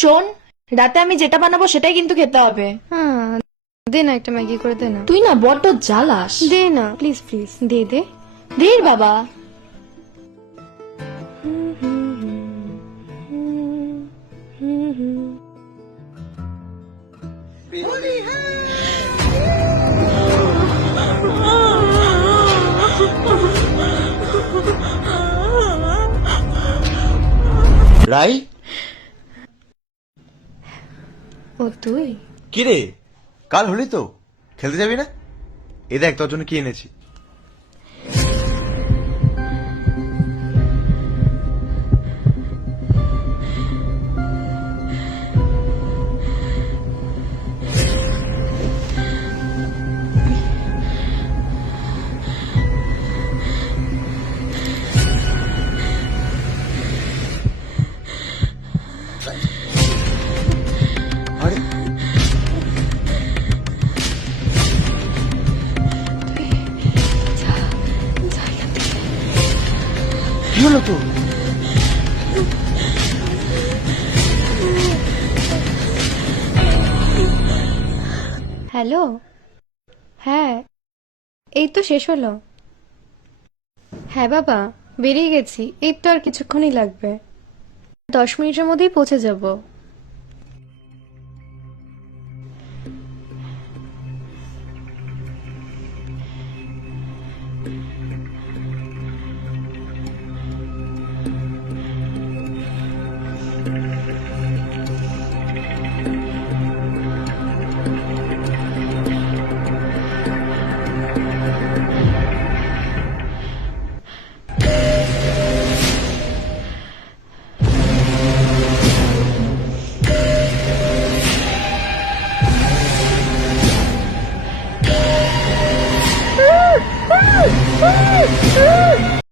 শোন, রাতে আমি যেটা বানাবো সেটাই কিন্তু খেতে হবে। হ্যাঁ, দে না একটা ম্যাগি করে দে না। তুই না বড্ড জ্বালাস। দে না প্লিজ প্লিজ, দে দে। ধীর বাবা। রাই, ও তুই? কি রে, কাল হলি তো খেলতে যাবি না? এ দেখ তোর জন্য কি এনেছি। আরে কি হলো তো? হ্যালো, হ্যাঁ এই তো শেষ হলো। হ্যাঁ বাবা, বেরিয়ে গেছি, এই তো আর কিছুক্ষণই লাগবে, 10 মিনিটের মধ্যেই পৌঁছে যাব।